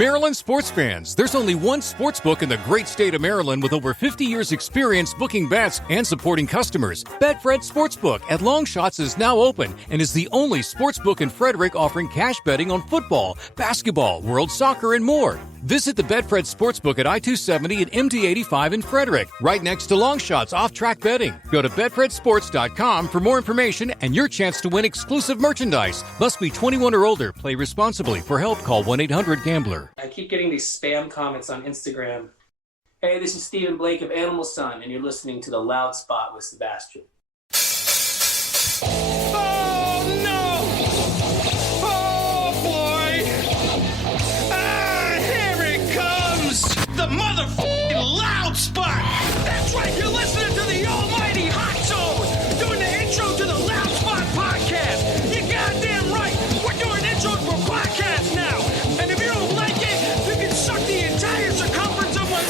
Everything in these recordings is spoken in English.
Maryland sports fans, there's only one sports book in the great state of Maryland with over 50 years experience booking bets and supporting customers. Betfred Sportsbook at Longshots is now open and is the only sportsbook in Frederick offering cash betting on football, basketball, world soccer, and more. Visit the Betfred Sportsbook at I-270 and MD-85 in Frederick, right next to Longshots off-track betting. Go to betfredsports.com for more information and your chance to win exclusive merchandise. Must be 21 or older. Play responsibly. For help, call 1-800-GAMBLER. I keep getting these spam comments on Instagram. Hey, this is Stephen Blake of Animal Sun, and you're listening to The Loud Spot with Sebastian. Oh, no! Oh, boy! Ah, here it comes! The motherfucking Loud Spot! That's right, you're listening to the almighty Hot Zone! Doing the intro to the Loud Spot podcast! You're goddamn right! We're doing intros for podcasts now! And if you don't like it, you can suck the entire circumference of my...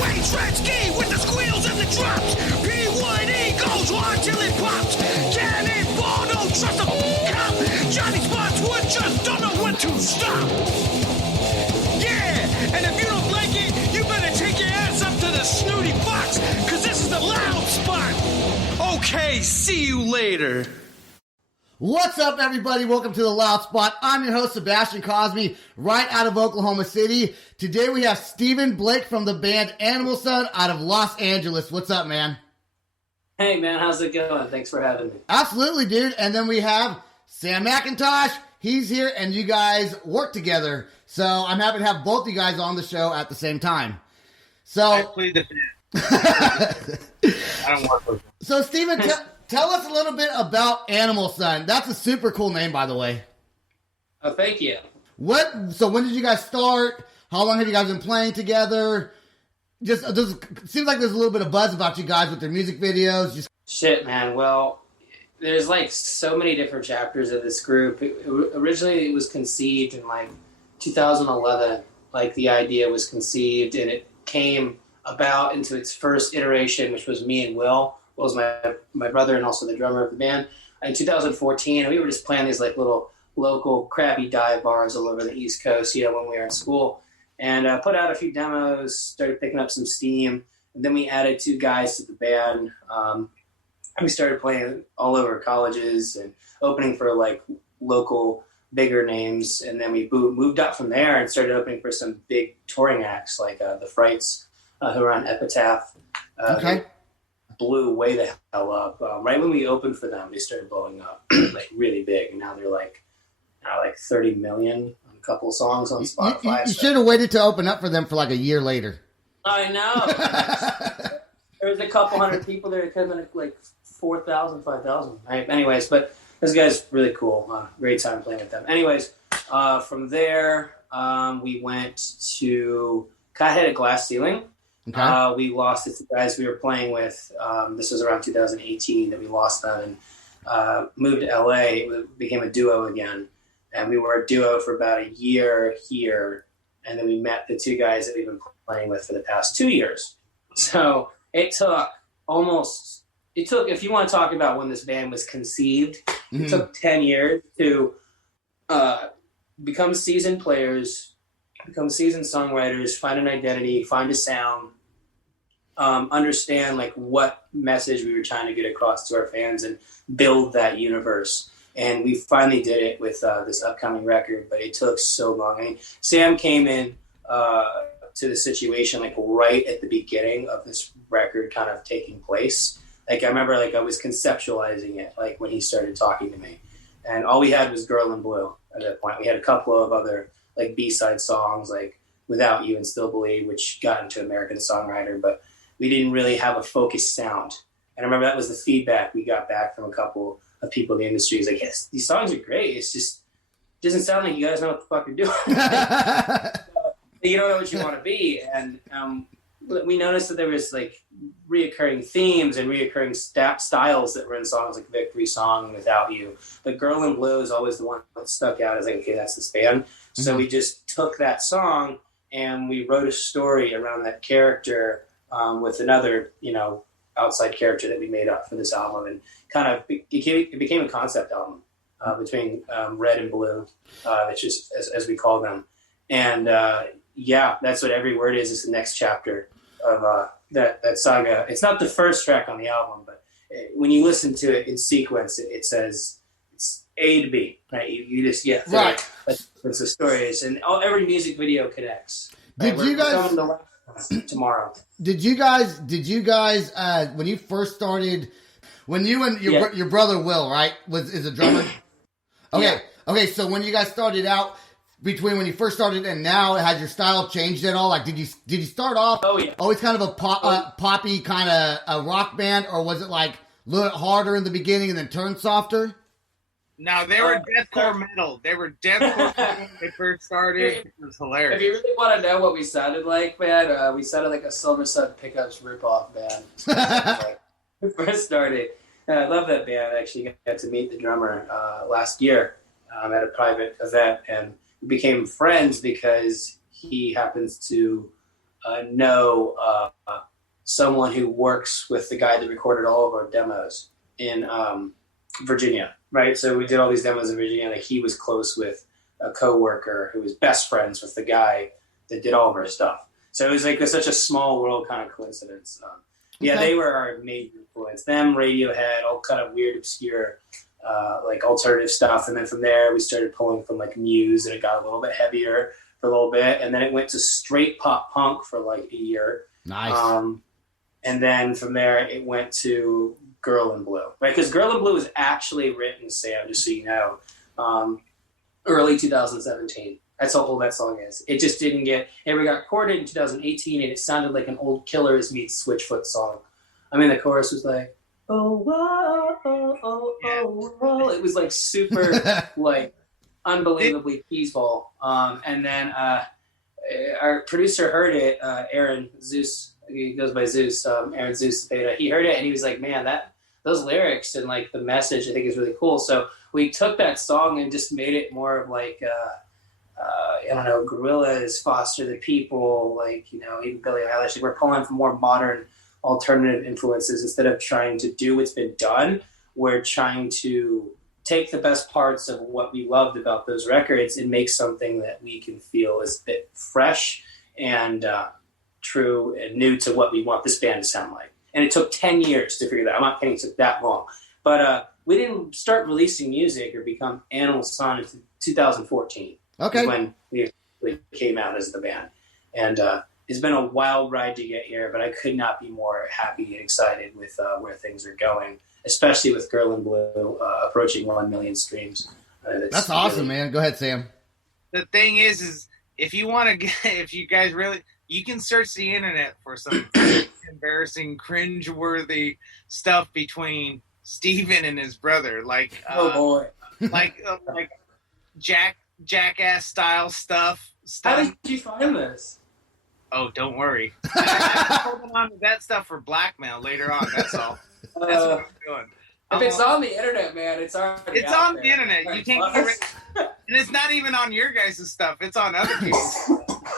Wayne Tretzky with the squeals and the drops! P1E goes hard till it pops! Cannonball, don't trust a cop! Johnny Spotswood just don't know when to stop! Yeah! And if you don't like it, you better take your ass up to the snooty box, cause this is the Loud Spot! Okay, see you later. What's up, everybody? Welcome to the Loud Spot. I'm your host, Sebastian Cosby, right out of Oklahoma City. Today we have Stephen Blake from the band Animal Sun out of Los Angeles. What's up, man? Hey, man, how's it going? Thanks for having me. Absolutely, dude. And then we have Sam McIntosh. He's here, and you guys work together. So I'm happy to have both you guys on the show at the same time. So I plead the fifth. I don't work with them. So, Stephen, tell us a little bit about Animal Sun. That's a super cool name, by the way. Oh, thank you. So when did you guys start? How long have you guys been playing together? Just seems like there's a little bit of buzz about you guys with their music videos. Shit, man. Well, there's like so many different chapters of this group. Originally, it was conceived in like 2011. Like the idea was conceived, and it came about into its first iteration, which was me and Will. Will was my brother and also the drummer of the band. In 2014, we were just playing these like little local crappy dive bars all over the East Coast, when we were in school. And put out a few demos, started picking up some steam. And then we added 2 guys to the band. We started playing all over colleges and opening for like local bigger names. And then we moved up from there and started opening for some big touring acts like the Frights, who are on Epitaph. Okay. Blew way the hell up. Right when we opened for them, they started blowing up like really big. And now they're like 30 million on a couple of songs on Spotify. You should have waited to open up for them for like a year later. I know. There was a couple hundred people there. It could have been like 4,000, 5,000. Right? Anyways, but this guy's really cool. Great time playing with them. Anyways, from there, we went to Hit a Glass Ceiling. Okay. We lost it to guys we were playing with. This was around 2018 that we lost them and moved to LA. It became a duo again. And we were a duo for about a year here. And then we met the 2 guys that we've been playing with for the past 2 years. So it took, if you want to talk about when this band was conceived, it took 10 years to become seasoned players, become seasoned songwriters, find an identity, find a sound, understand like what message we were trying to get across to our fans and build that universe. And we finally did it with this upcoming record, but it took so long. I mean, Sam came in to the situation like right at the beginning of this record kind of taking place. Like I remember like I was conceptualizing it like when he started talking to me. And all we had was Girl in Blue at that point. We had a couple of other like B-side songs like Without You and Still Believe, which got into American Songwriter, but we didn't really have a focused sound. And I remember that was the feedback we got back from a couple of people in the industry. It's like, yes, these songs are great. It's just, it doesn't sound like you guys know what the fuck you're doing. You don't know what you want to be. And we noticed that there was like reoccurring themes and reoccurring styles that were in songs like Victory Song and Without You. But Girl in Blue is always the one that stuck out as like, okay, that's this band. So we just took that song and we wrote a story around that character with another, outside character that we made up for this album, and kind of it became a concept album between Red and Blue, which is as we call them. And that's what every word is the next chapter of that saga. It's not the first track on the album, but when you listen to it in sequence, it says it's A to B, right? You just get through Right. it. That's the story is, and every music video connects. Did you guys tomorrow? Did you guys when you first started, when you and your brother Will, right, is a drummer? Okay. Yeah. Okay, so when you guys started out, between when you first started and now, has your style changed at all? Like, did you start off always kind of a poppy kind of a rock band, or was it like a little harder in the beginning and then turn softer? No, they were deathcore metal. They were deathcore metal when they first started. It was hilarious. If you really want to know what we sounded like, man, we sounded like a Silver Sun Pickups ripoff band. Like, we first started. And I love that band. I actually got to meet the drummer last year at a private event, and we became friends because he happens to know someone who works with the guy that recorded all of our demos in Virginia, right? So we did all these demos in Virginia. Like, he was close with a coworker who was best friends with the guy that did all of our stuff. So it was like such a small world kind of coincidence. Yeah, they were our major influence. Them, Radiohead, all kind of weird, obscure, like alternative stuff. And then from there, we started pulling from like Muse, and it got a little bit heavier for a little bit. And then it went to straight pop punk for like a year. Nice. And then from there, it went to Girl in Blue, right? Because Girl in Blue was actually written, Sam, just so you know, early 2017. That's how old that song is. It just didn't get, it got recorded in 2018, and it sounded like an old Killers meets Switchfoot song. I mean, the chorus was like, oh, whoa, oh, oh, oh, oh. It was like super, like, unbelievably peaceful. And then our producer heard it, Aaron Zeus, he goes by Zeus, Aaron Zeus Beta. He heard it, and he was like, man, those lyrics and like the message I think is really cool. So we took that song and just made it more of like, I don't know, Gorillaz, Foster the People, like, you know, even Billie Eilish. Like, we're pulling from more modern alternative influences instead of trying to do what's been done. We're trying to take the best parts of what we loved about those records and make something that we can feel is a bit fresh and true and new to what we want this band to sound like. And it took 10 years to figure that out. I'm not kidding, it took that long. But we didn't start releasing music or become Animal Sun until 2014. Okay. When we came out as the band. And it's been a wild ride to get here, but I could not be more happy and excited with where things are going, especially with Girl in Blue approaching 1 million streams. That's awesome, man. Go ahead, Sam. The thing is if you want to get, if you guys really, you can search the internet for some embarrassing, cringe-worthy stuff between Steven and his brother. Like, oh boy. like jackass style stuff. How did you find this? Oh, don't worry. I'm holding on to that stuff for blackmail later on. That's all. That's what I'm doing. If it's on the internet, man, it's already It's out on there. the internet. You can't get rid. And it's not even on your guys' stuff. It's on other people's.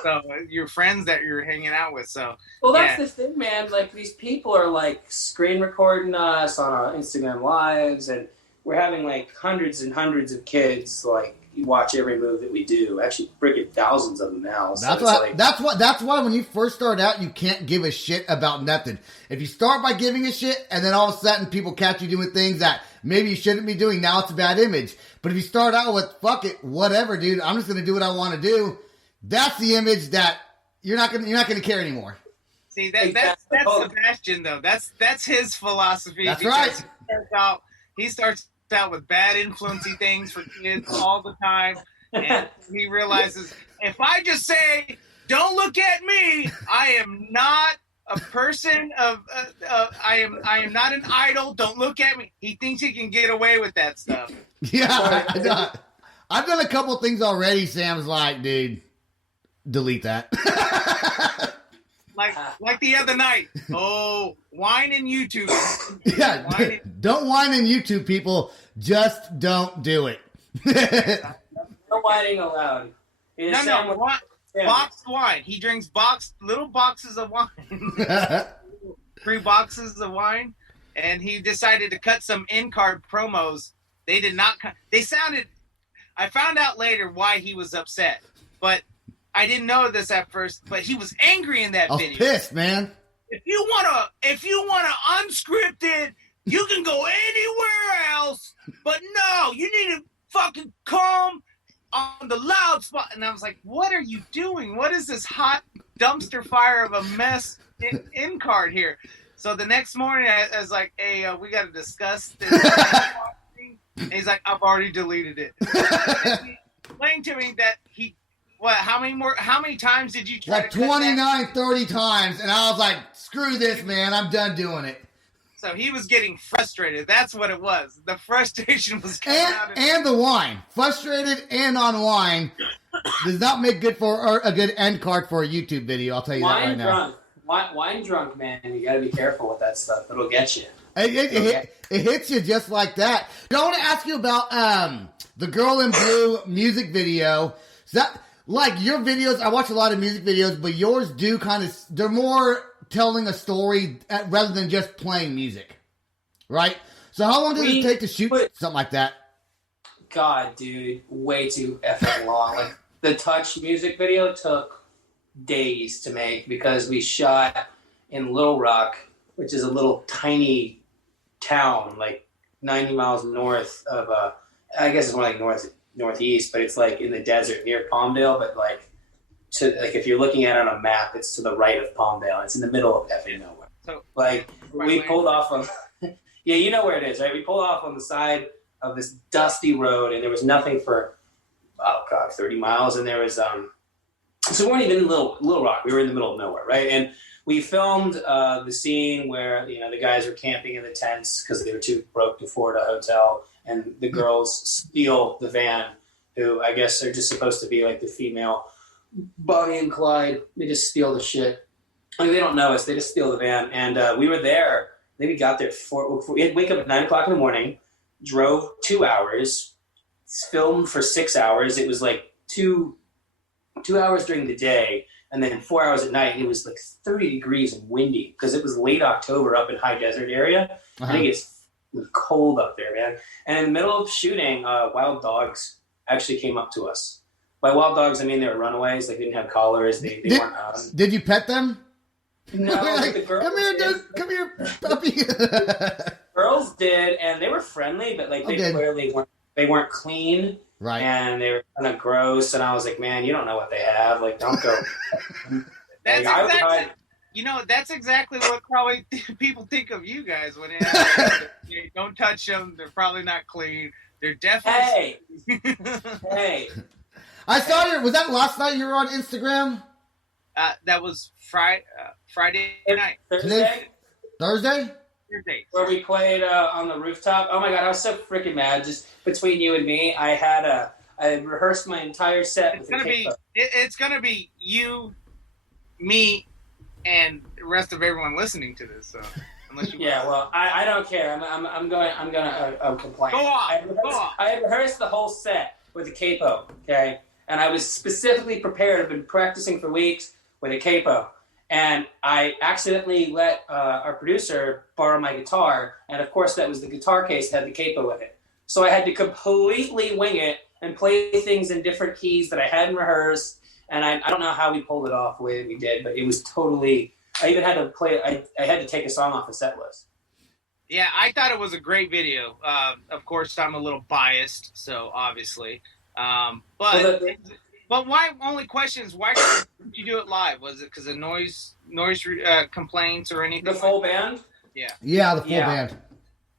So your friends that you're hanging out with. So well, that's the thing, man. Like, these people are like screen recording us on our Instagram lives, and we're having like hundreds and hundreds of kids like watch every move that we do. Actually, freaking thousands of them now. So that's why when you first start out, you can't give a shit about nothing. If you start by giving a shit, and then all of a sudden people catch you doing things that maybe you shouldn't be doing, now it's a bad image. But if you start out with fuck it, whatever, dude, I'm just gonna do what I want to do. That's the image that you're not gonna care anymore. See, that's Sebastian though. That's his philosophy. That's right. He starts out with bad influencey things for kids all the time, and he realizes if I just say, "Don't look at me," I am not a person of. I am not an idol. Don't look at me. He thinks he can get away with that stuff. Yeah, I've done a couple things already. Sam's like, dude, delete that. Like the other night. Oh, whine in YouTube. Yeah, don't whine in YouTube, people. Just don't do it. No whining allowed. No, boxed wine. He drinks little boxes of wine. 3 boxes of wine. And he decided to cut some in-card promos. They did not. They sounded. I found out later why he was upset. But I didn't know this at first, but he was angry in that I was video. pissed, man. If you wanna unscripted, you can go anywhere else, but no, you need to fucking come on the loud spot. And I was like, what are you doing? What is this hot dumpster fire of a mess in card here? So the next morning, I was like, hey, we got to discuss this. And he's like, I've already deleted it. And he explained to me that how many times did you try Like to cut 29, 30 times, and I was like, screw this, man. I'm done doing it. So he was getting frustrated. That's what it was. The frustration was coming out. And the wine. Frustrated and on wine does not make good for a good end card for a YouTube video. I'll tell you that right now. Wine drunk, man. You got to be careful with that stuff. It'll get you. It hits you just like that. I want to ask you about the Girl in Blue music video. So that, like your videos, I watch a lot of music videos, but yours do they're more telling a story rather than just playing music, right? So how long does it take to shoot something like that? God, dude, way too effing long. Like the Touch music video took days to make because we shot in Little Rock, which is a little tiny town, like 90 miles north of, I guess it's more like northeast, but it's like in the desert near Palmdale, but like if you're looking at it on a map, it's to the right of Palmdale. It's in the middle of effing nowhere. So like we pulled off on, yeah, you know where it is, right? We pulled off on the side of this dusty road, and there was nothing for 30 miles, and there was so we weren't even in Little Rock. We were in the middle of nowhere, right? And we filmed the scene where the guys were camping in the tents because they were too broke to afford a hotel, and the girls steal the van, who I guess are just supposed to be like the female Bonnie and Clyde. They just steal the shit. I mean, they don't know us. They just steal the van, and we were there. Maybe got there we had to wake up at 9 o'clock in the morning, drove 2 hours, filmed for 6 hours. It was like two hours during the day, and then 4 hours at night. It was like 30 degrees and windy because it was late October up in high desert area. I think it's cold up there, man. And in the middle of shooting, wild dogs actually came up to us. By wild dogs, I mean they were runaways. They didn't have collars. They weren't. Did you pet them? No, like the girls. Come here, dude. Come here, puppy. Girls did, and they were friendly, but like they clearly weren't. They weren't clean. Right. And they were kind of gross, and I was like, man, you don't know what they have. Like, don't go. That's exactly what probably people think of you guys when they have, don't touch them. They're probably not clean. They're definitely. Hey. I saw was that last night you were on Instagram? That was Friday night. Thursday? Thursday. Where we played on the rooftop. Oh my God, I was so freaking mad. Just between you and me, I rehearsed my entire set. It's gonna be you, me, and the rest of everyone listening to this. So unless you well, I don't care. I'm gonna complain. Go on. I had rehearsed the whole set with a capo. Okay, and I was specifically prepared. I've been practicing for weeks with a capo. And I accidentally let our producer borrow my guitar, and of course that was the guitar case that had the capo with it. So I had to completely wing it and play things in different keys that I hadn't rehearsed, and I don't know how we pulled it off the way that we did, but it was totally. I even had to play. I had to take a song off the set list. Yeah, I thought it was a great video. Of course, I'm a little biased, so obviously, But why? Only question is why did you do it live? Was it because of noise complaints or anything? The full band? Yeah. Yeah, the full band.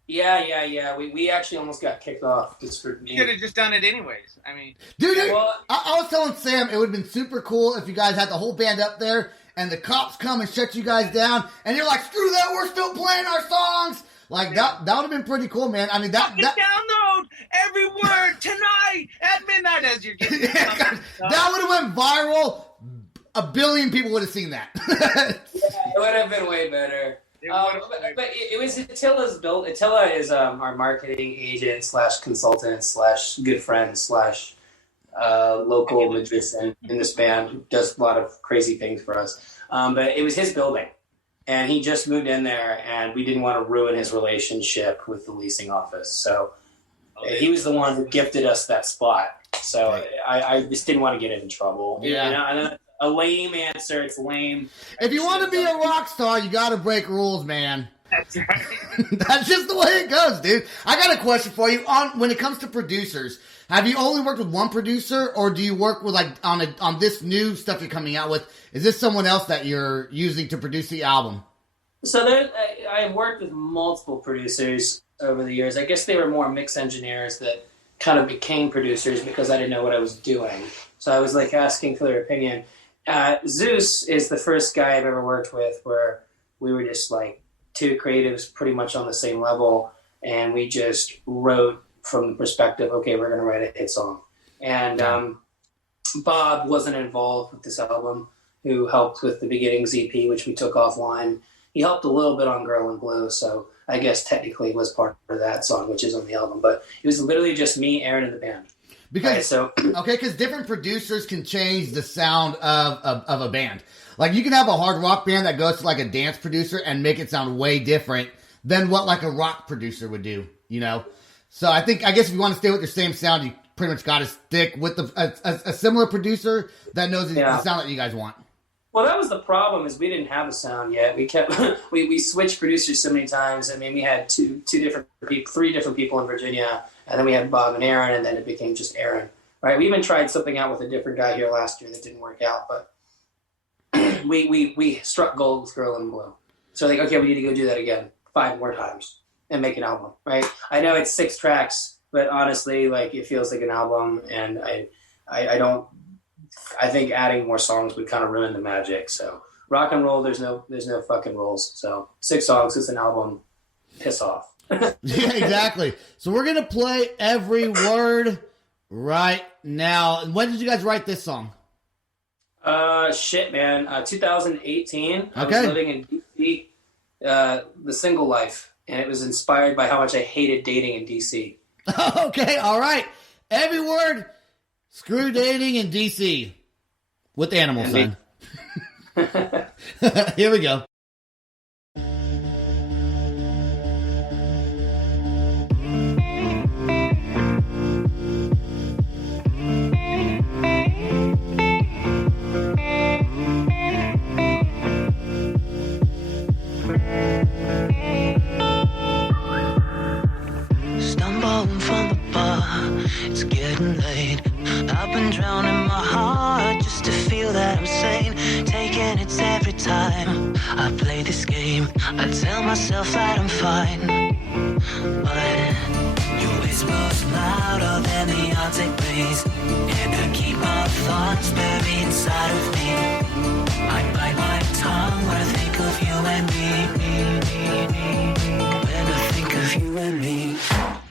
Yeah. We actually almost got kicked off just for me. You could have just done it anyways. I mean, dude, I was telling Sam it would have been super cool if you guys had the whole band up there and the cops come and shut you guys down, and you're like, "Screw that, we're still playing our songs." Like that would have been pretty cool, man. I mean, that download every word tonight at midnight as you're getting. that would have went viral. 1 billion people would have seen that. It would have been way better. But it was Attila's build. Attila is our marketing agent / consultant / good friend / local magician in this band who does a lot of crazy things for us. But it was his building. And he just moved in there, and we didn't want to ruin his relationship with the leasing office. So he was the one who gifted us that spot. So I just didn't want to get in trouble. Yeah. I know a lame answer. It's lame. If you want to be a rock star, you got to break rules, man. That's right. That's just the way it goes, dude. I got a question for you. When it comes to producers, have you only worked with one producer, or do you work with on this new stuff you're coming out with? Is this someone else that you're using to produce the album? So I've worked with multiple producers over the years. I guess they were more mix engineers that kind of became producers because I didn't know what I was doing. So I was like asking for their opinion. Zeus is the first guy I've ever worked with where we were just like two creatives pretty much on the same level, and we just wrote from the perspective, okay, we're going to write a hit song. And Bob wasn't involved with this album, who helped with the Beginnings EP, which we took offline. He helped a little bit on Girl in Blue, so I guess technically was part of that song, which is on the album. But it was literally just me, Aaron, and the band. Because different producers can change the sound of a band. Like, you can have a hard rock band that goes to like a dance producer and make it sound way different than what like a rock producer would do, you know? So I guess if you want to stay with your same sound, you pretty much got to stick with a similar producer that knows the sound that you guys want. Well, that was the problem, is we didn't have a sound yet. We kept we switched producers so many times. I mean, we had three different people in Virginia, and then we had Bob and Aaron, and then it became just Aaron. Right? We even tried something out with a different guy here last year that didn't work out, but we struck gold with Girl in Blue. So like, okay, we need to go do that again 5 more times and make an album. Right? I know it's 6 tracks, but honestly, like, it feels like an album, and I think adding more songs would kind of ruin the magic. So rock and roll, there's no fucking rules. So 6 songs is an album. Piss off. Yeah, exactly. So we're gonna play Every Word right now. And when did you guys write this song? Shit, man. 2018. Okay. I was living in DC, the single life, and it was inspired by how much I hated dating in DC. Okay, all right. Every Word. Screw dating in DC with Animal Son. Here we go. Stumbling from the bar, it's getting late. I've been drowning my heart just to feel that I'm sane. Taking it every time I play this game. I tell myself that I'm fine, but your whisper's louder than the Arctic breeze, and I keep my thoughts buried inside of me. I bite my tongue when I think of you and me. When I think of you and me,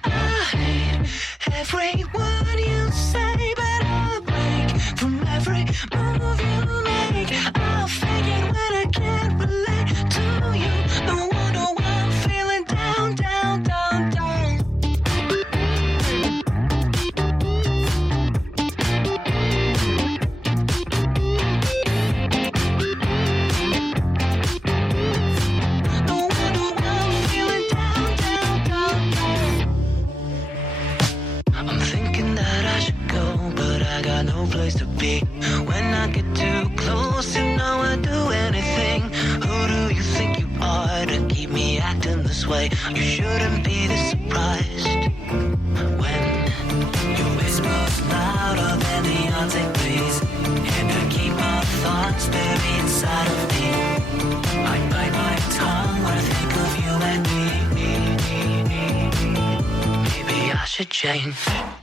I hate every word you say, but I'll break from every move you make. I'll fake it when I can't relate to you. No wonder why I'm feeling down, down, down, down. No wonder why I'm feeling down, down, down, down. I'm thinking that I should go, but I got no place to be. When I get too close, you know I'd do anything. Who do you think you are to keep me acting this way? You shouldn't be this surprised when your whisper's louder than the Arctic breeze, and I keep my thoughts buried inside of me. I bite my tongue when I think of you and me. Maybe I should change.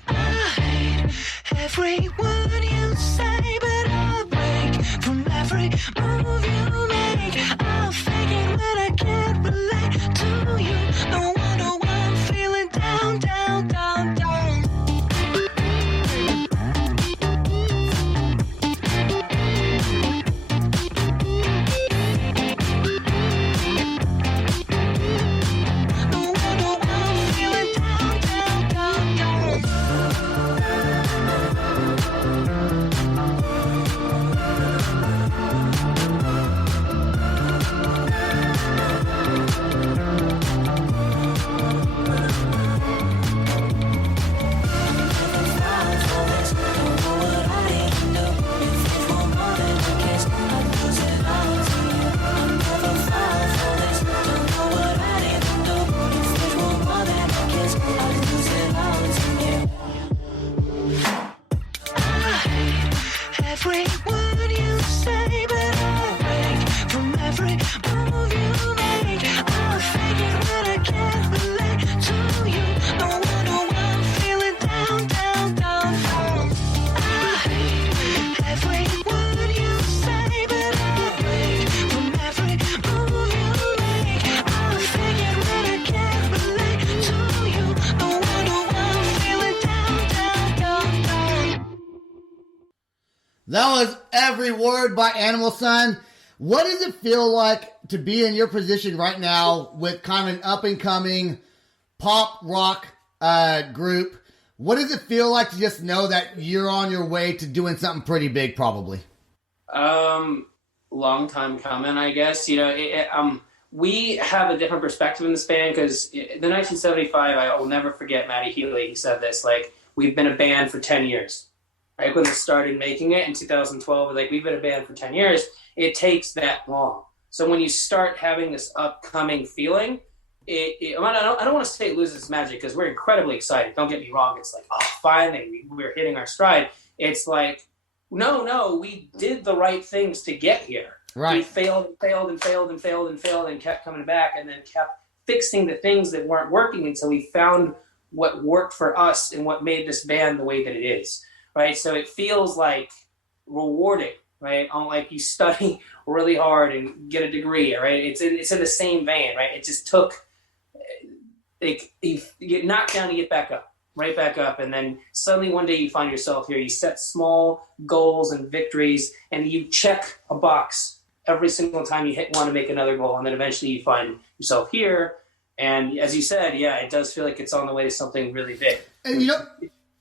I hate every word you say, but I'll break from every move you make. I'll fake it when I can't relate to you. No wonder why I'm feeling down, down, down, down. No wonder why I'm feeling down, down, down, down. word you say, but I'll wait from every move you make. I'll fake it when I can't relate to you. No wonder why I'm feeling down, down, down, down. I hate every word you say, but I'll wait from every move you make. I'll fake it when I can't relate to you. No wonder why I'm feeling down, down, down, down. That was Every Word by Animal Sun. What does it feel like to be in your position right now with kind of an up-and-coming pop rock group? What does it feel like to just know that you're on your way to doing something pretty big, probably? Long time coming, I guess. We have a different perspective in this band because the 1975, I will never forget Matty Healy. He said this, like, we've been a band for 10 years. Right when they started making it in 2012, like, we've been a band for 10 years. It takes that long. So when you start having this upcoming feeling, I don't want to say it loses its magic because we're incredibly excited. Don't get me wrong. It's like, oh, finally, we're hitting our stride. It's like, no, we did the right things to get here. Right. We failed and kept coming back and then kept fixing the things that weren't working until we found what worked for us and what made this band the way that it is. Right. So it feels like rewarding, right? Like you study really hard and get a degree, right? It's in the same vein, right? It just took, you get knocked down to get back up, right back up. And then suddenly one day you find yourself here. You set small goals and victories and you check a box every single time you hit one to make another goal. And then eventually you find yourself here. And as you said, yeah, it does feel like it's on the way to something really big. And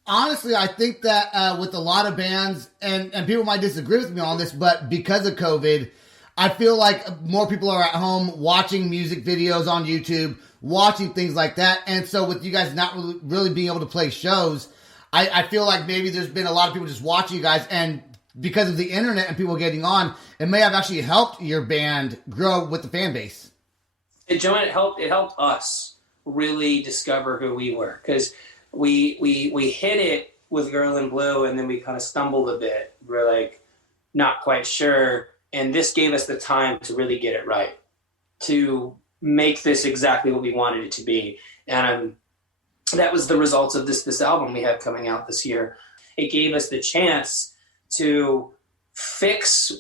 honestly, I think that with a lot of bands, and people might disagree with me on this, but because of COVID, I feel like more people are at home watching music videos on YouTube, watching things like that. And so with you guys not really being able to play shows, I feel like maybe there's been a lot of people just watching you guys, and because of the internet and people getting on, it may have actually helped your band grow with the fan base. It helped us really discover who we were, because we hit it with Girl in Blue and then we kind of stumbled a bit. We're like not quite sure, and this gave us the time to really get it right, to make this exactly what we wanted it to be. And that was the results of this album we have coming out this year. It gave us the chance to fix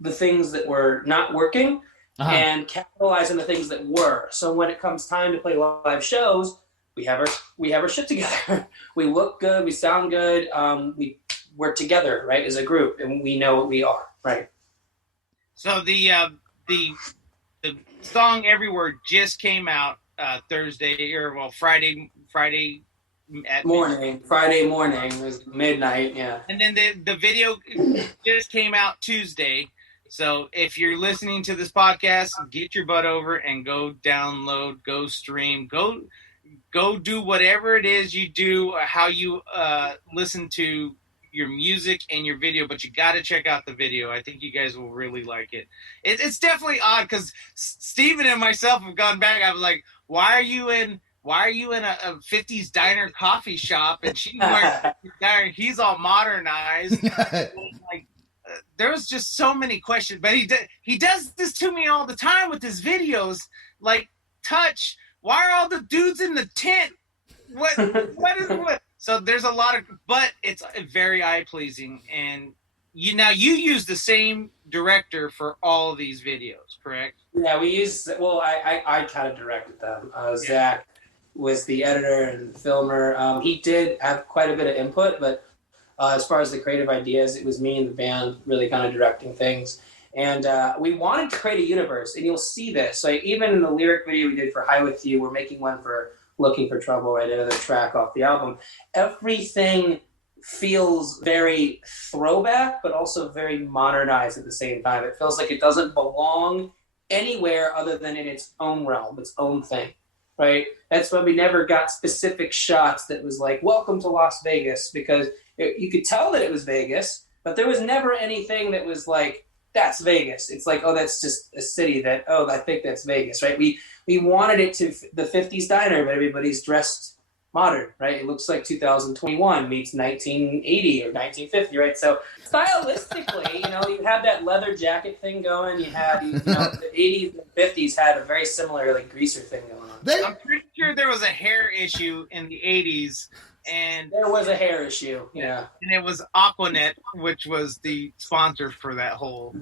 the things that were not working and capitalize on the things that were. So when it comes time to play live shows, we have our shit together. We look good. We sound good. We work together, right, as a group, and we know what we are, right? So the song "Every Word" just came out Friday at Friday morning. It was midnight, yeah. And then the video just came out Tuesday. So if you're listening to this podcast, get your butt over and go download, go stream, go do whatever it is you do, how you listen to your music and your video, but you got to check out the video. I think you guys will really like it. It's definitely odd because Steven and myself have gone back. I was like, why are you in a 50s diner coffee shop? And she's wearing 50s diner. He's all modernized. Like, there was just so many questions, but he does this to me all the time with his videos. Like, Touch, why are all the dudes in the tent? What? So there's a lot of, but it's very eye pleasing. And you use the same director for all of these videos, correct? Yeah, I kind of directed them. Zach was the editor and filmer. He did have quite a bit of input, but as far as the creative ideas, it was me and the band really kind of directing things. And we wanted to create a universe, and you'll see this. Like, even in the lyric video we did for High With You, we're making one for Looking for Trouble, right, another track off the album. Everything feels very throwback, but also very modernized at the same time. It feels like it doesn't belong anywhere other than in its own realm, its own thing, right? That's why we never got specific shots that was like, welcome to Las Vegas, because you could tell that it was Vegas, but there was never anything that was like, that's Vegas. It's like, oh, that's just a city that, oh, I think that's Vegas, right? We wanted it to the 50s diner, but everybody's dressed modern, right? It looks like 2021 meets 1980 or 1950, right? So stylistically, you had that leather jacket thing going. You had, the 80s and 50s had a very similar like greaser thing going on. I'm pretty sure there was a hair issue in the 80s. And there was a hair issue, yeah. And it was Aquanet, which was the sponsor for that whole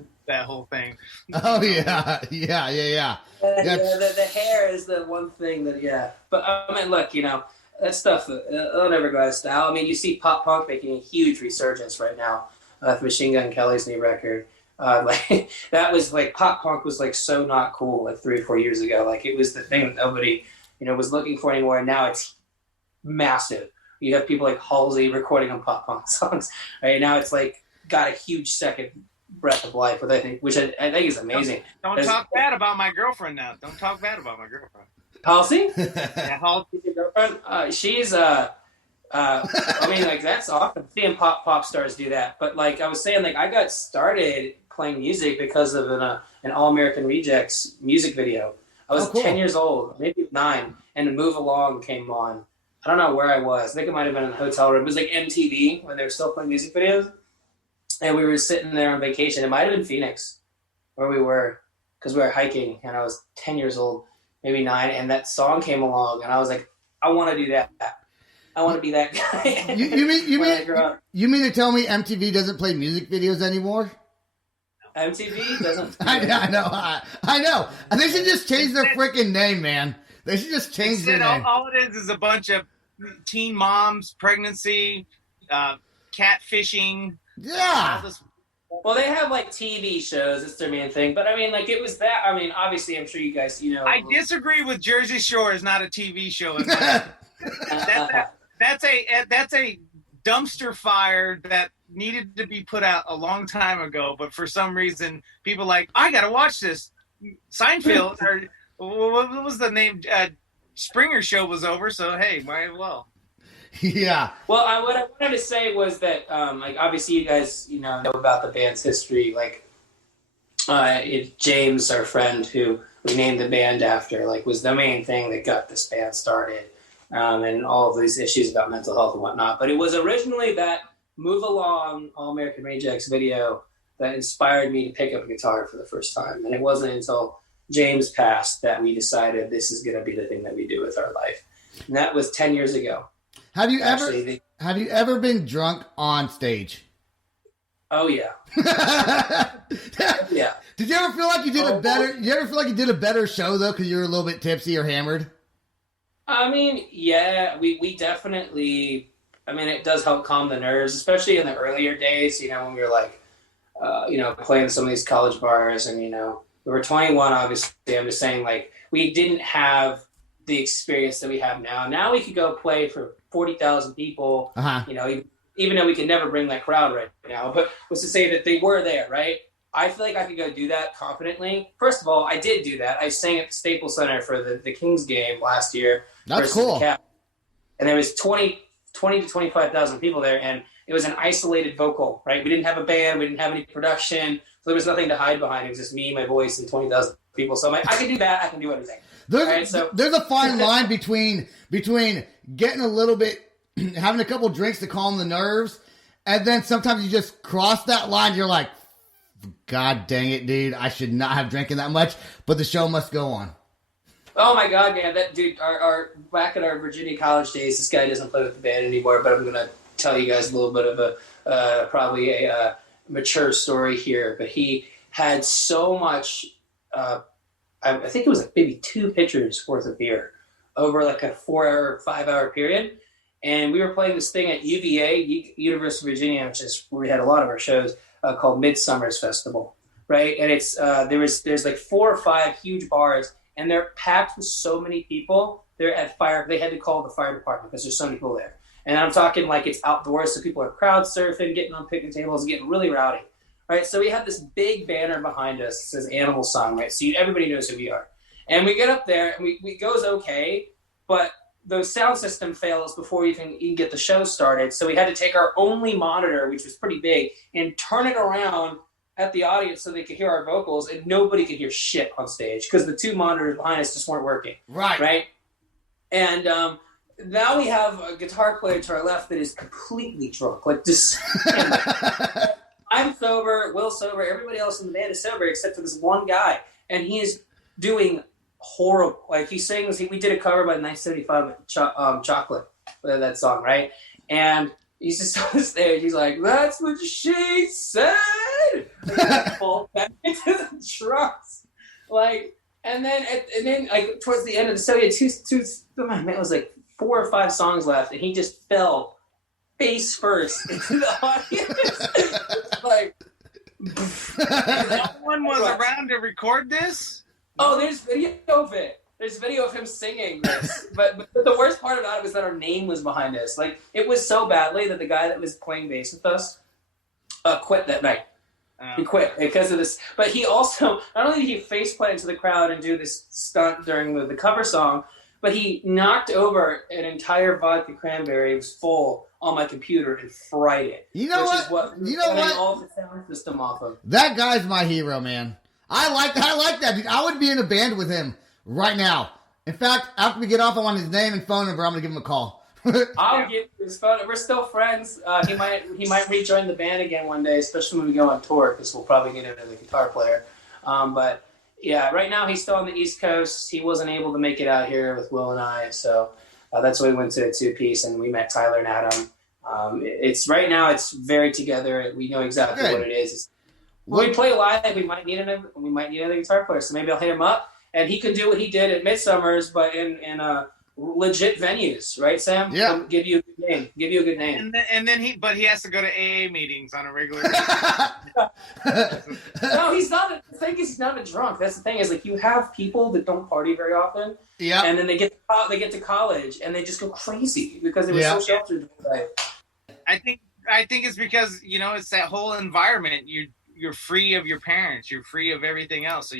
thing. Oh yeah. The hair is the one thing that, yeah. But I mean, look, that stuff, it'll never go out of style. I mean, you see pop punk making a huge resurgence right now with Machine Gun Kelly's new record. That was like, pop punk was like so not cool like 3 or 4 years ago. Like it was the thing that nobody, was looking for anymore. And now it's massive. You have people like Halsey recording on pop punk songs. Right now, it's like got a huge second breath of life, which I think is amazing. Don't talk bad about my girlfriend now. Don't talk bad about my girlfriend. Halsey? Yeah, Halsey, your girlfriend. She's I mean, like that's awesome seeing pop stars do that. But like I was saying, like I got started playing music because of an All American Rejects music video. I was 10 years old, maybe 9, and Move Along came on. I don't know where I was. I think it might have been in a hotel room. It was like MTV when they were still playing music videos. And we were sitting there on vacation. It might have been Phoenix where we were because we were hiking. And I was 10 years old, maybe 9. And that song came along. And I was like, I want to do that. I want to be that guy. You mean to tell me MTV doesn't play music videos anymore? MTV doesn't. I know. And they should just change their freaking name, man. They should just change their name. All it is a bunch of teen moms, pregnancy, catfishing. Yeah. Well, they have like TV shows. It's their main thing. But I mean, like it was that. I mean, obviously, I'm sure you guys, I disagree with Jersey Shore is not a TV show. That's a dumpster fire that needed to be put out a long time ago. But for some reason, people I got to watch this. Seinfeld or. What was the name? Springer show was over, so hey, might as well. Yeah. Well, what I wanted to say was that, obviously you guys, know about the band's history. James, our friend who we named the band after, was the main thing that got this band started, and all of these issues about mental health and whatnot. But it was originally that Move Along All American Rejects video that inspired me to pick up a guitar for the first time, and it wasn't until James passed that we decided this is going to be the thing that we do with our life. And that was 10 years ago. Have you ever been drunk on stage? Oh yeah. Yeah. Did you ever feel like you did a better show though cuz you were a little bit tipsy or hammered? I mean, yeah, we definitely, it does help calm the nerves, especially in the earlier days, when we were playing some of these college bars and we were 21, obviously. I'm just saying, we didn't have the experience that we have now. Now we could go play for 40,000 people, even though we can never bring that crowd right now. But was to say that they were there, right? I feel like I could go do that confidently. First of all, I did do that. I sang at the Staples Center for the Kings game last year. That's cool. The Cap. And there was 20 to 25,000 people there, and it was an isolated vocal, right? We didn't have a band. We didn't have any production. So there was nothing to hide behind. It was just me, my voice, and 20,000 people. So I'm like, I can do that. I can do anything. There's a fine line between getting a little bit, having a couple drinks to calm the nerves, and then sometimes you just cross that line. You're like, God dang it, dude. I should not have drinking that much, but the show must go on. Oh my God, man. That dude, our back at our Virginia college days, this guy doesn't play with the band anymore, but I'm going to tell you guys a little bit of probably a mature story here, but he had so much, I think it was maybe 2 pitchers worth of beer over a 4-hour, 5-hour period. And we were playing this thing at UVA, University of Virginia, which is where we had a lot of our shows, called Midsummer's Festival, right? And it's there's 4 or 5 huge bars, and they're packed with so many people. They're at fire. They had to call the fire department because there's so many people there. And I'm talking it's outdoors, so people are crowd surfing, getting on picnic tables, getting really rowdy, right? So we have this big banner behind us that says Animal Song, right? So everybody knows who we are. And we get up there, and we goes okay, but the sound system fails before we even get the show started. So we had to take our only monitor, which was pretty big, and turn it around at the audience so they could hear our vocals, and nobody could hear shit on stage because the 2 monitors behind us just weren't working. Right. Right? And now we have a guitar player to our left that is completely drunk. Like, just... I'm sober, Will's sober, everybody else in the band is sober except for this one guy. And he is doing horrible. Like, he sings... we did a cover by 1975 Chocolate, that song, right? And he's just on the stage. He's like, "That's what she said." Like, fall back into the trucks. Like, and then like towards the end of the show, he had it was like 4 or 5 songs left, and he just fell face first into the audience. Like, no one was around to record this. Oh, there's video of it. There's video of him singing this. but the worst part about it was that our name was behind us. Like, it was so badly that the guy that was playing bass with us quit that night. He quit because of this. But he also, not only did he face plant into the crowd and do this stunt during the cover song, but he knocked over an entire vodka cranberry. It was full on my computer and fried it. You know what? You know what? All the sound system off of. That guy's my hero, man. I like that, dude. I would be in a band with him right now. In fact, after we get off, I want his name and phone number. I'm gonna give him a call. I'll get his phone. We're still friends. He might rejoin the band again one day, especially when we go on tour, because we'll probably get another guitar player. But yeah, right now he's still on the East Coast. He wasn't able to make it out here with Will and I, so that's why we went to a 2-piece and we met Tyler and Adam. It's right now. It's very together. We know exactly what it is. When we play live, we might need another guitar player. So maybe I'll hit him up, and he can do what he did at Midsummer's, but in legit venues, right, Sam? Yeah. Give you a good name. And then he has to go to AA meetings on a regular basis. No, he's not. The thing is, he's not a drunk. That's the thing. Is like you have people that don't party very often. Yeah. And then they get to college and they just go crazy because they were so sheltered. Right? I think it's because it's that whole environment. You're free of your parents. You're free of everything else. So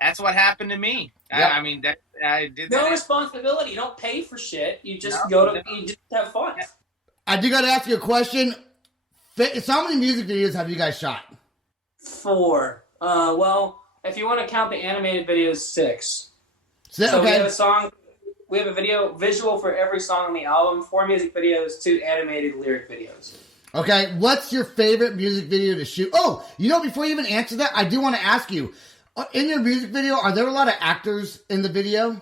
that's what happened to me. Yep. I mean, I did no that. responsibility. You don't pay for shit. You just you just have fun. I do got to ask you a question. How many music videos have you guys shot? 4. Well, if you want to count the animated videos, 6. So we have a song. We have a visual for every song on the album. 4 music videos, 2 animated lyric videos. Okay, what's your favorite music video to shoot? Oh, before you even answer that, I do want to ask you, in your music video, are there a lot of actors in the video?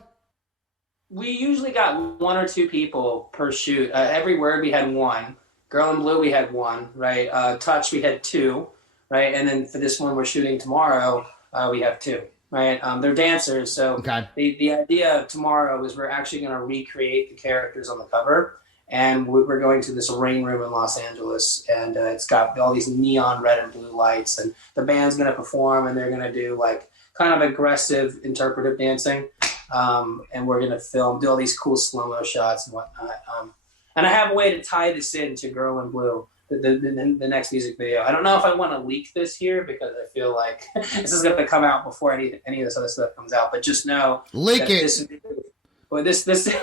We usually got 1 or 2 people per shoot. Every Word we had 1. Girl in Blue we had 1, right? Touch we had 2, right? And then for this one we're shooting tomorrow, we have 2, right? They're dancers, so the idea tomorrow is we're actually going to recreate the characters on the cover. And we're going to this rain room in Los Angeles, and it's got all these neon red and blue lights, and the band's going to perform, and they're going to do like kind of aggressive interpretive dancing, and we're going to do all these cool slow-mo shots and whatnot. And I have a way to tie this into Girl in Blue, the next music video. I don't know if I want to leak this here because I feel like this is going to come out before any of this other stuff comes out, but just know leak it. This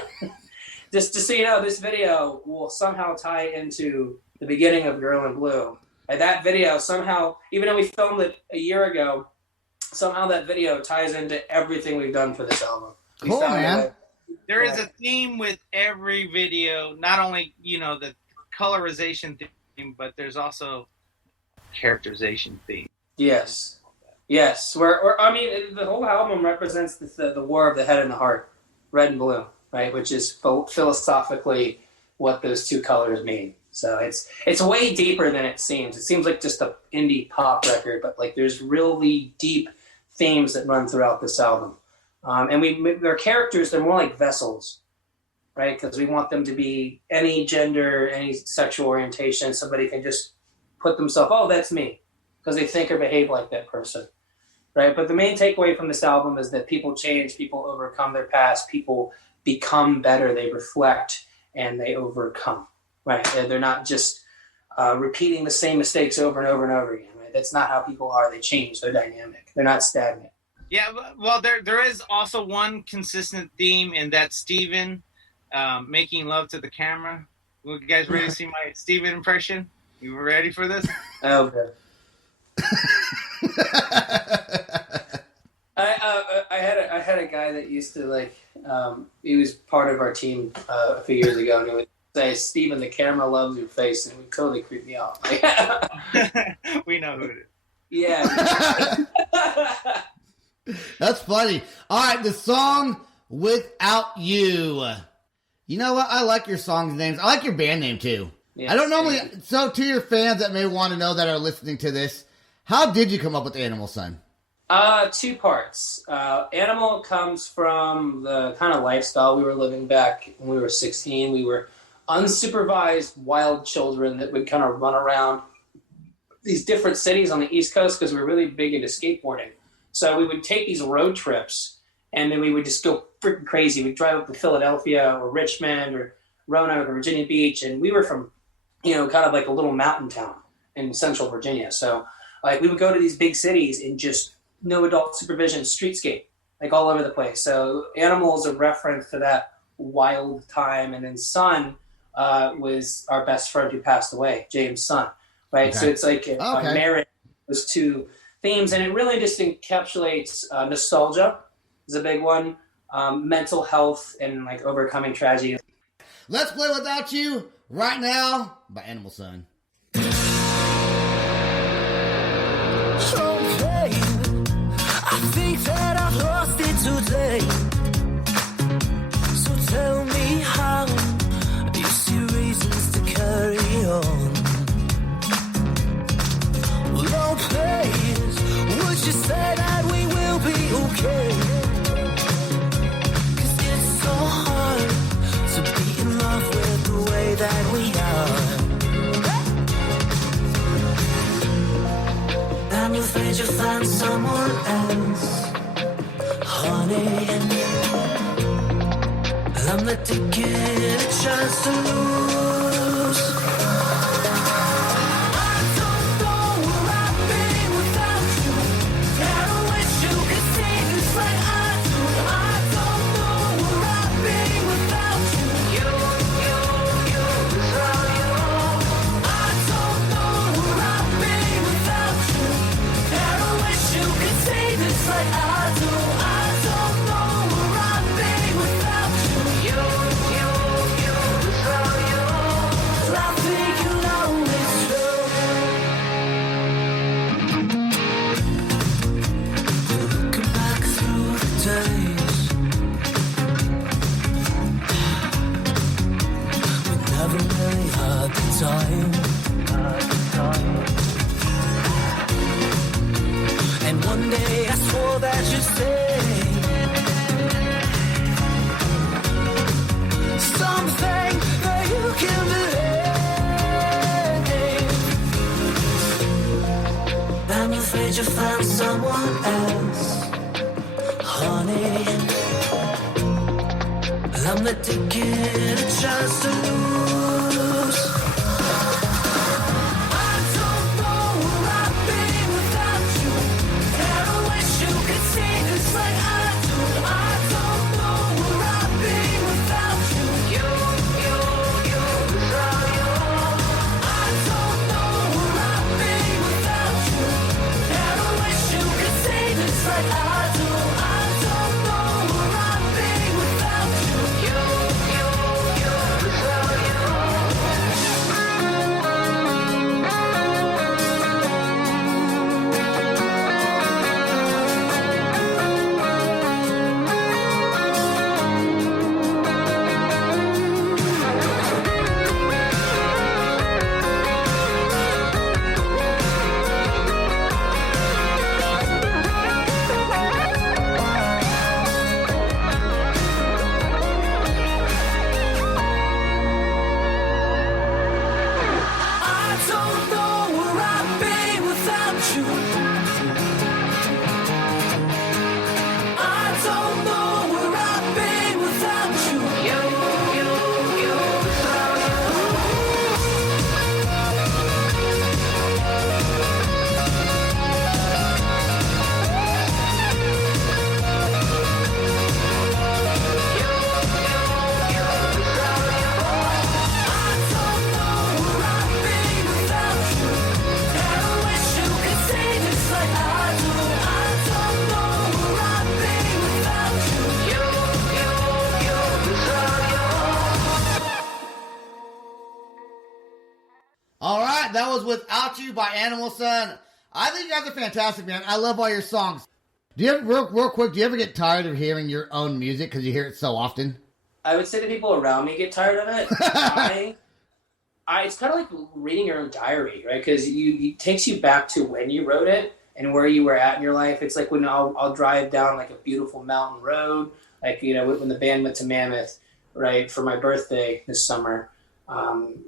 Just so you know, this video will somehow tie into the beginning of Girl in Blue. And that video somehow, even though we filmed it a year ago, somehow that video ties into everything we've done for this album. Cool, man. There is a theme with every video, not only, the colorization theme, but there's also characterization theme. Yes. The whole album represents the war of the head and the heart, red and blue. Right, which is philosophically what those 2 colors mean. So it's way deeper than it seems. It seems like just an indie pop record, but like there's really deep themes that run throughout this album. And our characters, they're more like vessels, right? Because we want them to be any gender, any sexual orientation. Somebody can just put themselves, oh, that's me, because they think or behave like that person, right? But the main takeaway from this album is that people change, people overcome their past, people become better, they reflect, and they overcome, right? They're not just repeating the same mistakes over and over and over again, right? That's not how people are. They change. They're dynamic. They're not stagnant. Yeah, well, there is also one consistent theme, and that's Steven making love to the camera. You guys ready to see my Steven impression? You ready for this? Okay. I had a guy that used to he was part part of our team a few years ago, and it would say, "Steven, the camera loves your face," and it would totally creep me out. We know who it is. Yeah. That's funny. All right, the song Without You. You know what? I like your song's names. I like your band name, too. Yeah, I don't normally... So, to your fans that may want to know that are listening to this, how did you come up with Animal Sun? 2 parts. Animal comes from the kind of lifestyle we were living back when we were 16. We were unsupervised wild children that would kind of run around these different cities on the East Coast because we were really big into skateboarding. So we would take these road trips, and then we would just go freaking crazy. We'd drive up to Philadelphia or Richmond or Roanoke or Virginia Beach, and we were from, kind of like a little mountain town in central Virginia. So like we would go to these big cities and just no adult supervision, streetscape, like all over the place. So Animal is a reference to that wild time. And then Sun was our best friend who passed away, James' son, right? Okay. So it's like a marriage of those 2 themes. And it really just encapsulates nostalgia is a big one, mental health, and like overcoming tragedy. Let's play Without You right now by Animal Sun. I think that I've lost it today. So tell me how you see reasons to carry on. Oh, please, would you say that we will be okay? 'Cause it's so hard to be in love with the way that we are. I'm afraid you'll find someone else, honey. I'm not taking a chance to lose. I don't know where I'd be without you, and I wish you could see this like I do. I don't know where I'd be without you. Without you. I don't know where I'd be without you. You could say this like I do. I don't know where I'd be without you. Without you. I think you know it's true. Looking back through the days, we never really had the time. And one day I swore that you'd say something that you can believe. I'm afraid you'll find someone else, honey. I'm not taking a chance to lose. Without you. that was Without You by Animal Sun. I think you guys are fantastic, man. I love all your songs. Do you ever, real quick, do you ever get tired of hearing your own music because you hear it so often? I would say the people around me get tired of it. It's kind of like reading your own diary, right? Because it takes you back to when you wrote it and where you were at in your life. It's like when I'll drive down like a beautiful mountain road, like, you know, when the band went to Mammoth, right, for my birthday this summer.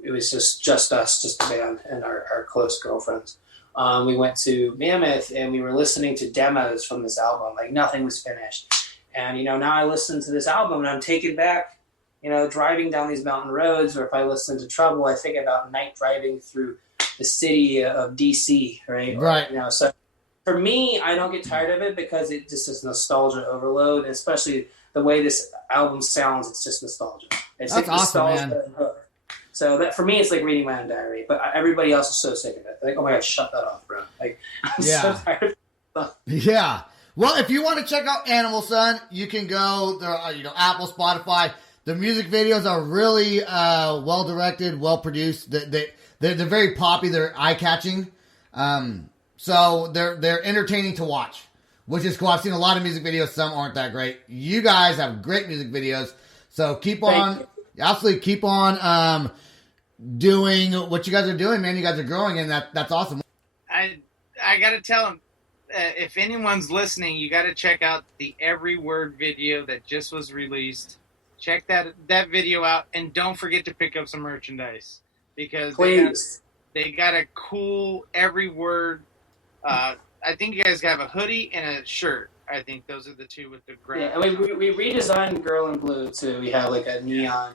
It was just us, just the band and our close girlfriends. We went to Mammoth and we were listening to demos from this album. Like nothing was finished. And, you know, now I listen to this album and I'm taken back, you know, driving down these mountain roads. Or if I listen to Trouble, I think about night driving through the city of DC, right? Right. You know, so for me, I don't get tired of it because it just is nostalgia overload. And especially the way this album sounds, it's just nostalgia. It's That's like awesome, nostalgia man. So that for me, it's like reading my own diary. But everybody else is so sick of it. Like, oh my God, shut that off, bro. Like, I'm so tired of stuff. Yeah. Well, if you want to check out Animal Sun, you can go there. Apple, Spotify. The music videos are really well directed, well produced. They're very poppy. They're eye catching. So they're entertaining to watch, which is cool. I've seen a lot of music videos. Some aren't that great. You guys have great music videos. So keep on doing what you guys are doing, man. You guys are growing, and that's awesome. I gotta tell them, if anyone's listening, you gotta check out the Every Word video that just was released. Check that video out, and don't forget to pick up some merchandise because they got a cool Every Word. I think you guys have a hoodie and a shirt. I think those are the two with the gray. Yeah, and we redesigned Girl in Blue too. We have like a neon.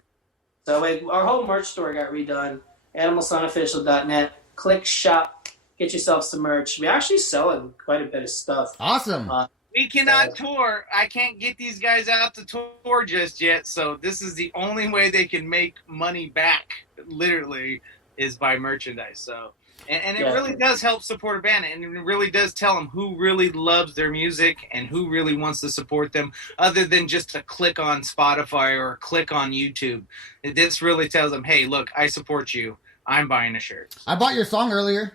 So our whole merch store got redone. AnimalSunOfficial.net. Click shop. Get yourself some merch. We're actually selling quite a bit of stuff. Awesome. We cannot tour. I can't get these guys out to tour just yet. So this is the only way they can make money back, literally, is by merchandise. So, and it really does help support a band. And it really does tell them who really loves their music and who really wants to support them, other than just a click on Spotify or a click on YouTube. This really tells them, hey, look, I support you. I'm buying a shirt. I bought your song earlier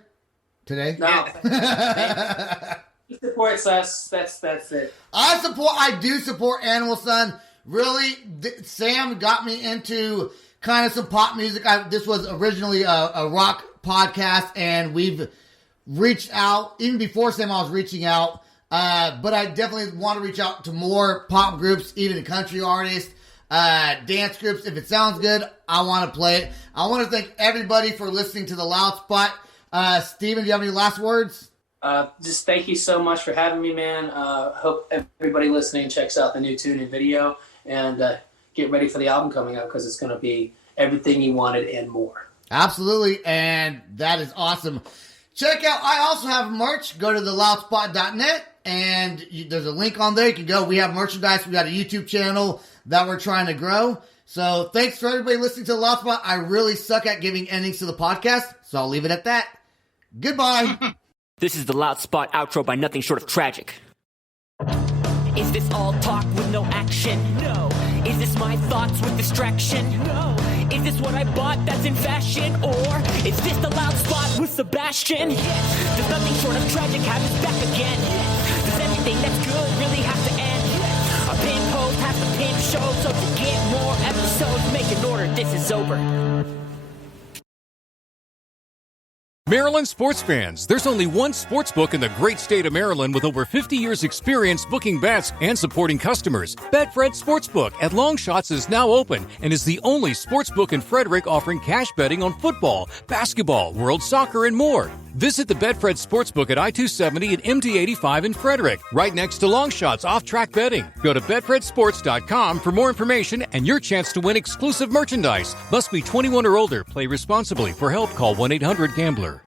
today. No. He supports us. That's it. I do support Animal Sun. Really, Sam got me into kind of some pop music. This was originally a rock podcast, and we've reached out. Even before Sam, I was reaching out. But I definitely want to reach out to more pop groups, even country artists, dance groups. If it sounds good, I want to play it. I want to thank everybody for listening to The Loud Spot. Steven, do you have any last words? Just thank you so much for having me, man. Hope everybody listening checks out the new tune and video, and get ready for the album coming out because it's going to be everything you wanted and more. Absolutely, and that is awesome. Check out, I also have merch. Go to theloudspot.net, and there's a link on there. You can go. We have merchandise. We got a YouTube channel that we're trying to grow. So thanks for everybody listening to The Loud Spot. I really suck at giving endings to the podcast, so I'll leave it at that. Goodbye. This is the Loud Spot outro by nothing short of tragic. Is this all talk with no action? No. Is this my thoughts with distraction? No. Is this what I bought that's in fashion? Or is this the Loud Spot with Sebastian? Yes. Does nothing short of tragic have us back again? Yes. Does everything that's good really have to end? Yes. Our pin post has to pin show, so to get more episodes, make an order, this is over. Maryland sports fans, there's only one sportsbook in the great state of Maryland with over 50 years experience booking bets and supporting customers. Betfred Sportsbook at Longshots is now open and is the only sportsbook in Frederick offering cash betting on football, basketball, world soccer, and more. Visit the Betfred Sportsbook at I-270 and MD-85 in Frederick, right next to Longshots off-track betting. Go to betfredsports.com for more information and your chance to win exclusive merchandise. Must be 21 or older. Play responsibly. For help, call 1-800-GAMBLER.